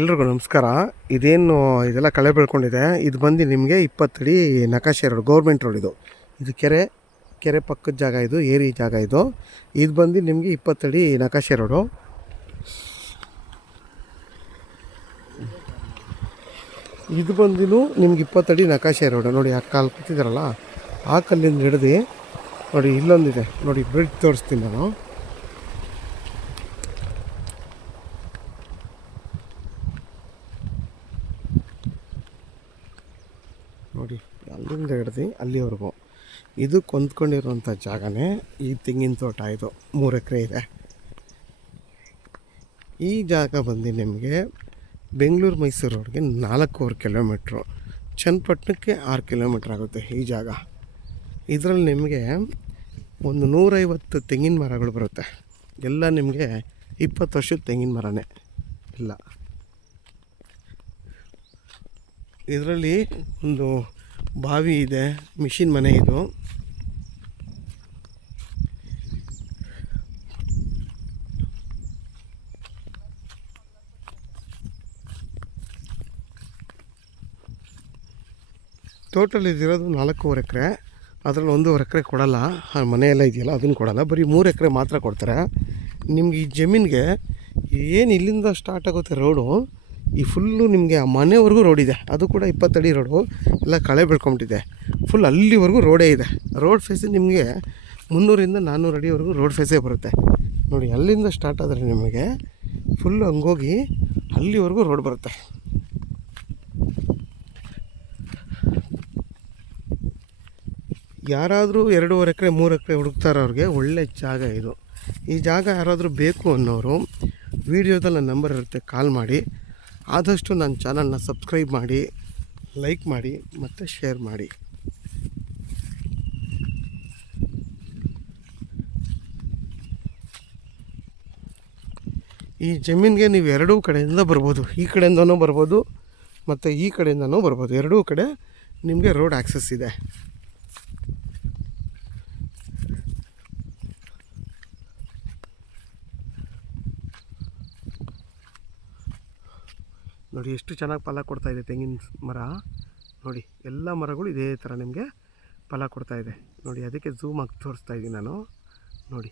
ಎಲ್ರಿಗೂ ನಮಸ್ಕಾರ. ಇದೆಲ್ಲ ಕಳೆ ಬೆಳ್ಕೊಂಡಿದೆ. ಇದು ಬಂದು ನಿಮಗೆ 20 ಅಡಿ ನಕಾಶೆ ರೋಡ್, ಗೌರ್ಮೆಂಟ್ ರೋಡ್. ಇದು ಕೆರೆ ಪಕ್ಕದ ಜಾಗ, ಇದು ಏರಿ ಜಾಗ. ಇದು ಬಂದು ನಿಮಗೆ 20 ಅಡಿ ನಕಾಶೆ ರೋಡು. ಇದು ಬಂದು ನಿಮ್ಗೆ 20 ಅಡಿ ನಕಾಶೆ ರೋಡು. ನೋಡಿ ಆ ಕಾಲು ಕೂತಿದ್ದಾರಲ್ಲ, ಆ ಕಲ್ಲಿಂದ ಹಿಡ್ದು ನೋಡಿ ಇಲ್ಲೊಂದಿದೆ ನೋಡಿ, ಬ್ರಿಡ್ಜ್ ತೋರಿಸ್ತೀನಿ ನಾನು. ನೋಡಿ ಅಲ್ಲಿಂದ ಹಿಡ್ದು ಅಲ್ಲಿವರೆಗೂ ಇದು ಕೊಂದ್ಕೊಂಡಿರುವಂಥ ಜಾಗನೇ ಈ ತೆಂಗಿನ ತೋಟ. ಇದು 3 ಎಕರೆ ಇದೆ. ಈ ಜಾಗ ಬಂದು ನಿಮಗೆ ಬೆಂಗಳೂರು ಮೈಸೂರು ರೋಡ್ಗೆ 4.25 ಕಿಲೋಮೀಟ್ರು, ಚನ್ನಪಟ್ಟಣಕ್ಕೆ 6 ಕಿಲೋಮೀಟ್ರ್ ಆಗುತ್ತೆ ಈ ಜಾಗ. ಇದರಲ್ಲಿ ನಿಮಗೆ ಒಂದು 150 ತೆಂಗಿನ ಮರಗಳು ಬರುತ್ತೆ. ಎಲ್ಲ ನಿಮಗೆ 20 ವರ್ಷದ ತೆಂಗಿನ ಮರನೇ ಇಲ್ಲ. ಇದರಲ್ಲಿ ಒಂದು ಬಾವಿ ಇದೆ, ಮಿಷಿನ್ ಮನೆ. ಇದು ಟೋಟಲ್ ಇದಿರೋದು 4.25 ಎಕರೆ. ಅದರಲ್ಲಿ 1.25 ಎಕರೆ ಕೊಡಲ್ಲ, ಮನೆಯೆಲ್ಲ ಇದೆಯಲ್ಲ ಅದನ್ನು ಕೊಡಲ್ಲ, ಬರೀ 3 ಎಕರೆ ಮಾತ್ರ ಕೊಡ್ತಾರೆ ನಿಮ್ಗೆ. ಈ ಜಮೀನಿಗೆ ಏನು ಇಲ್ಲಿಂದ ಸ್ಟಾರ್ಟ್ ಆಗುತ್ತೆ ರೋಡು, ಈ ಫುಲ್ಲು ನಿಮಗೆ ಆ ಮನೆವರೆಗೂ ರೋಡ್ ಇದೆ. ಅದು ಕೂಡ 20 ಅಡಿ ರೋಡು, ಎಲ್ಲ ಕಳೆ ಬೆಳ್ಕೊಂಬಿಟ್ಟಿದೆ. ಫುಲ್ ಅಲ್ಲಿವರೆಗೂ ರೋಡೇ ಇದೆ. ರೋಡ್ ಫೇಸೇ ನಿಮಗೆ 300 ಇಂದ 400 ಅಡಿವರೆಗೂ ರೋಡ್ ಫೇಸೇ ಬರುತ್ತೆ. ನೋಡಿ ಅಲ್ಲಿಂದ ಸ್ಟಾರ್ಟ್ ಆದರೆ ನಿಮಗೆ ಫುಲ್ಲು ಹಂಗೋಗಿ ಅಲ್ಲಿವರೆಗೂ ರೋಡ್ ಬರುತ್ತೆ. ಯಾರಾದರೂ 2.25 ಎಕರೆ 3 ಎಕರೆ ಹುಡುಕ್ತಾರವ್ರಿಗೆ ಒಳ್ಳೆ ಜಾಗ ಇದು. ಈ ಜಾಗ ಯಾರಾದರೂ ಬೇಕು ಅನ್ನೋರು ವಿಡಿಯೋದಲ್ಲಿ ನನ್ನ ನಂಬರ್ ಇರುತ್ತೆ, ಕಾಲ್ ಮಾಡಿ. ಆದಷ್ಟು ನನ್ನ ಚಾನಲ್ನ ಸಬ್ಸ್ಕ್ರೈಬ್ ಮಾಡಿ, ಲೈಕ್ ಮಾಡಿ ಮತ್ತು ಶೇರ್ ಮಾಡಿ. ಈ ಜಮೀನಿಗೆ ನೀವು ಎರಡೂ ಕಡೆಯಿಂದ ಬರ್ಬೋದು. ಈ ಕಡೆಯಿಂದನೂ ಬರ್ಬೋದು ಮತ್ತು ಈ ಕಡೆಯಿಂದನೂ ಬರ್ಬೋದು. ಎರಡೂ ಕಡೆ ನಿಮಗೆ ರೋಡ್ ಆಕ್ಸೆಸ್ ಇದೆ. ನೋಡಿ ಎಷ್ಟು ಚೆನ್ನಾಗಿ ಫಲ ಕೊಡ್ತಾಯಿದೆ ತೆಂಗಿನ ಮರ. ನೋಡಿ ಎಲ್ಲ ಮರಗಳು ಇದೇ ಥರ ನಿಮಗೆ ಫಲ ಕೊಡ್ತಾಯಿದೆ. ನೋಡಿ ಅದಕ್ಕೆ ಝೂಮ್ ಆಗಿ ತೋರಿಸ್ತಾ ಇದ್ದೀನಿ ನಾನು. ನೋಡಿ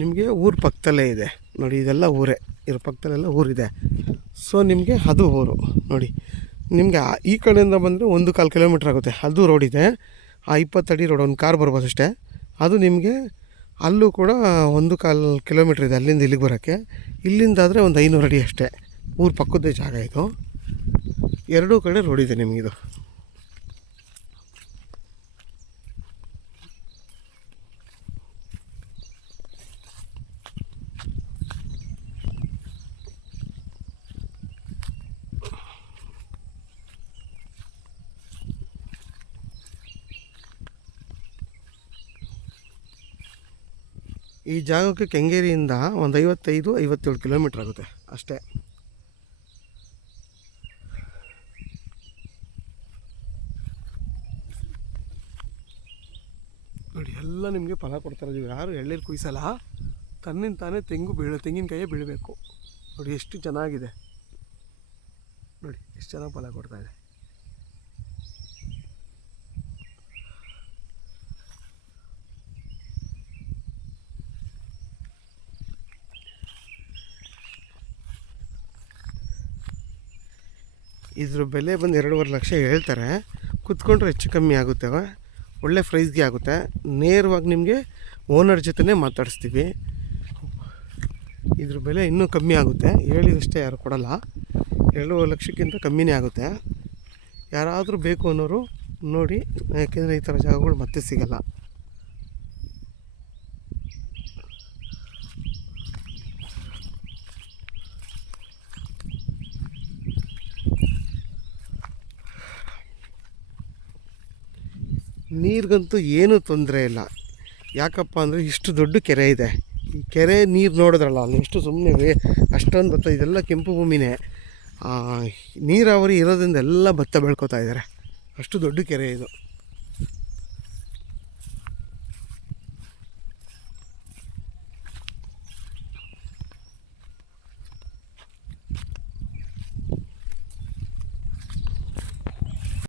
ನಿಮಗೆ ಊರು ಪಕ್ಕದಲ್ಲೇ ಇದೆ. ನೋಡಿ ಇದೆಲ್ಲ ಊರೇ, ಇದ್ರ ಪಕ್ಕದಲ್ಲೆಲ್ಲ ಊರಿದೆ. ಸೊ ನಿಮಗೆ ಅದು ಊರು. ನೋಡಿ ನಿಮಗೆ ಈ ಕಡೆಯಿಂದ ಬಂದರೆ 1.25 ಕಿಲೋಮೀಟ್ರ್ ಆಗುತ್ತೆ, ಅದು ರೋಡ್ ಇದೆ. ಆ 20 ಅಡಿ ರೋಡ್, ಒಂದು ಕಾರ್ ಬರ್ಬೋದು ಅಷ್ಟೇ. ಅದು ನಿಮಗೆ ಅಲ್ಲೂ ಕೂಡ 1.25 ಕಿಲೋಮೀಟ್ರ್ ಇದೆ ಅಲ್ಲಿಂದ ಇಲ್ಲಿಗೆ ಬರೋಕ್ಕೆ. ಇಲ್ಲಿಂದಾದರೆ ಒಂದು 500 ಅಡಿ ಅಷ್ಟೇ. ಊರು ಪಕ್ಕದೇ ಜಾಗ ಇದು. ಎರಡೂ ಕಡೆ ರೋಡ್ ಇದೆ ನಿಮಗಿದು. ಈ ಜಾಗಕ್ಕೆ ಕೆಂಗೇರಿಯಿಂದ ಒಂದು 55-57 ಕಿಲೋಮೀಟ್ರ್ ಆಗುತ್ತೆ ಅಷ್ಟೇ. ನೋಡಿ ಎಲ್ಲ ನಿಮಗೆ ಫಲ ಕೊಡ್ತಾರೆ. ಯಾರು ಎಳ್ಳೀರು ಕುಯ್ಸಲ್ಲ, ತನ್ನಿಂದ ತಾನೇ ತೆಂಗಿನಕಾಯೇ ಬೀಳಬೇಕು. ನೋಡಿ ಎಷ್ಟು ಚೆನ್ನಾಗಿದೆ. ನೋಡಿ ಎಷ್ಟು ಚೆನ್ನಾಗಿ ಫಲ ಕೊಡ್ತಾಯಿದೆ. ಇದ್ರ ಬೆಲೆ ಬಂದು 2.5 ಲಕ್ಷ ಹೇಳ್ತಾರೆ. ಕುತ್ಕೊಂಡ್ರೆ ಹೆಚ್ಚು ಕಮ್ಮಿ ಆಗುತ್ತೆ, ಒಳ್ಳೆ ಪ್ರೈಸ್ಗೆ ಆಗುತ್ತೆ. ನೇರವಾಗಿ ನಿಮಗೆ ಓನರ್ ಜೊತೆನೇ ಮಾತಾಡಿಸ್ತೀವಿ. ಇದ್ರ ಬೆಲೆ ಇನ್ನೂ ಕಮ್ಮಿ ಆಗುತ್ತೆ, ಹೇಳಿದಷ್ಟೇ ಯಾರು ಕೊಡಲ್ಲ. 2.5 ಲಕ್ಷಕ್ಕಿಂತ ಕಮ್ಮಿನೇ ಆಗುತ್ತೆ. ಯಾರಾದರೂ ಬೇಕು ಅನ್ನೋರು ನೋಡಿ, ಯಾಕೆಂದರೆ ಈ ಥರ ಜಾಗಗಳು ಮತ್ತೆ ಸಿಗಲ್ಲ. ನೀರಿಗಂತೂ ಏನೂ ತೊಂದರೆ ಇಲ್ಲ. ಯಾಕಪ್ಪ ಅಂದರೆ ಇಷ್ಟು ದೊಡ್ಡ ಕೆರೆ ಇದೆ. ಈ ಕೆರೆ ನೀರು ನೋಡಿದ್ರಲ್ಲ, ಅಲ್ಲಿ ಎಷ್ಟು ಸುಮ್ಮನೆ ಅಷ್ಟೊಂದು ಭತ್ತ, ಇದೆಲ್ಲ ಕೆಂಪು ಭೂಮಿನೇ. ನೀರಾವರಿ ಇರೋದ್ರಿಂದ ಎಲ್ಲ ಭತ್ತ ಬೆಳ್ಕೊತಾ ಇದ್ದಾರೆ. ಅಷ್ಟು ದೊಡ್ಡ ಕೆರೆ ಇದು.